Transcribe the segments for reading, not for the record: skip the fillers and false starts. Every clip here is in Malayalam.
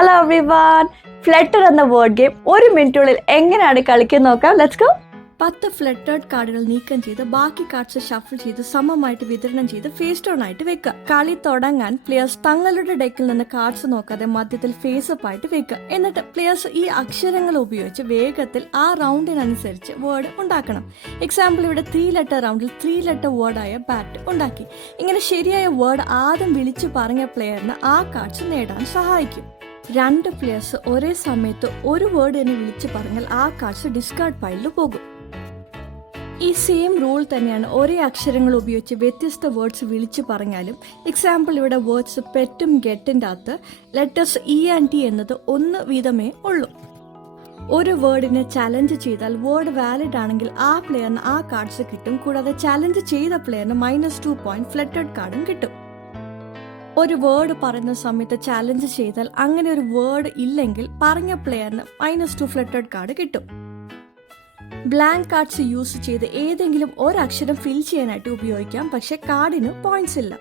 ഹലോ എവ്രിവൺ, ഫ്ലട്ടർ എന്ന ബോർഡ് ഗെയിം 1 മിനിറ്റുള്ളിൽ എങ്ങനെയാണ് കളിക്കുന്നത് നോക്കാം. Let's go. 10 ഫ്ലട്ടേർഡ് കാർഡുകൾ നീക്കം ചെയ്ത് ബാക്കി കാർഡ്സ് ഷഫിൾ ചെയ്ത് സമമായിട്ട് വിതരണം ചെയ്ത് ഫേസ് ഡൗൺ ആയിട്ട് വെക്കുക. കളി തുടങ്ങാൻ പ്ലേയേഴ്സ് തങ്ങളുടെ ഡെക്കിൽ നിന്ന് കാർഡ്സ് നോക്കാതെ മധ്യത്തിൽ ഫേസ് അപ്പ് ആയിട്ട് വെക്കുക. എന്നിട്ട് പ്ലേയേഴ്സ് ഈ അക്ഷരങ്ങൾ ഉപയോഗിച്ച് വേഗത്തിൽ ആ റൗണ്ടിനനുസരിച്ച് വേർഡ് ഉണ്ടാക്കണം. എക്സാമ്പിൾ ഇവിടെ 3 ലെറ്റർ റൗണ്ടിൽ 3 ലെറ്റർ വേർഡായ ബാറ്റ് ഉണ്ടാക്കി. ഇങ്ങനെ ശരിയായ വേർഡ് ആദ്യം വിളിച്ചു പറഞ്ഞ പ്ലെയറിന് ആ കാർഡ്സ് നേടാൻ സഹായിക്കും. 2 പ്ലേയേഴ്സ് ഒരേ സമയത്ത് ഒരു വേർഡ് തന്നെ വിളിച്ചു പറഞ്ഞാൽ ആ കാർഡ്സ് ഡിസ്കാർഡ് പൈലിൽ പോകും. ഈ സെയിം റൂൾ തന്നെയാണ് ഒരേ അക്ഷരങ്ങൾ ഉപയോഗിച്ച് വ്യത്യസ്ത വേർഡ്സ് വിളിച്ചു പറഞ്ഞാലും. എക്സാമ്പിൾ ഇവിടെ വേർഡ്സ് പെറ്റും ഗെറ്റിൻ്റെ അകത്ത് ലെറ്റേഴ്സ് ഇ ആൻഡ് ടി എന്നത് 1 വീതമേ ഉള്ളൂ. ഒരു വേർഡിനെ ചലഞ്ച് ചെയ്താൽ വേർഡ് വാലിഡ് ആണെങ്കിൽ ആ പ്ലെയറിന് ആ കാർഡ്സ് കിട്ടും. കൂടാതെ ചലഞ്ച് ചെയ്ത പ്ലെയറിന് -2 പോയിന്റ് ഫ്ലട്ടേർഡ് കാർഡും കിട്ടും. ഒരു വേർഡ് പറയുന്ന സമയത്ത് ചാലഞ്ച് ചെയ്താൽ അങ്ങനെ ഒരു വേർഡ് ഇല്ലെങ്കിൽ പറഞ്ഞ പ്ലെയറിന് -2 ഫ്ലട്ടേർഡ് കാർഡ് കിട്ടും. ബ്ലാങ്ക് കാർഡ്സ് യൂസ് ചെയ്ത് ഏതെങ്കിലും ഒരക്ഷരം ഫിൽ ചെയ്യാനായിട്ട് ഉപയോഗിക്കാം, പക്ഷെ കാർഡിന് പോയിന്റ്സ് ഇല്ല.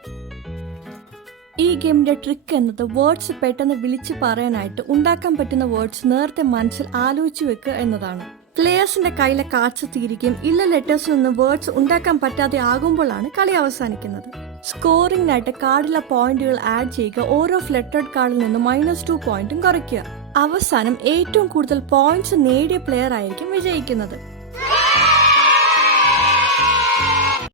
ഈ ഗെയിമിന്റെ ട്രിക്ക് എന്നത് വേർഡ്സ് പെട്ടെന്ന് വിളിച്ചു പറയാനായിട്ട് ഉണ്ടാക്കാൻ പറ്റുന്ന വേർഡ്സ് നേരത്തെ മനസ്സിൽ ആലോചിച്ച് വെക്കുക എന്നതാണ്. പ്ലേയേഴ്സിന്റെ കയ്യിലെ കാർഡ്സ് തീരുകയും ഇല്ല ലെറ്റേഴ്സിൽ നിന്ന് വേർഡ്സ് ഉണ്ടാക്കാൻ പറ്റാതെ ആകുമ്പോഴാണ് കളി അവസാനിക്കുന്നത്. സ്കോറിംഗിനായിട്ട് കാർഡിലെ പോയിന്റുകൾ ആഡ് ചെയ്യുക. ഓരോ ഫ്ലട്ടേർഡ് കാർഡിൽ നിന്ന് -2 പോയിന്റും കുറയ്ക്കുക. അവസാനം ഏറ്റവും കൂടുതൽ പോയിന്റ്സ് നേടിയ പ്ലെയർ ആയിരിക്കും വിജയിക്കുന്നത്.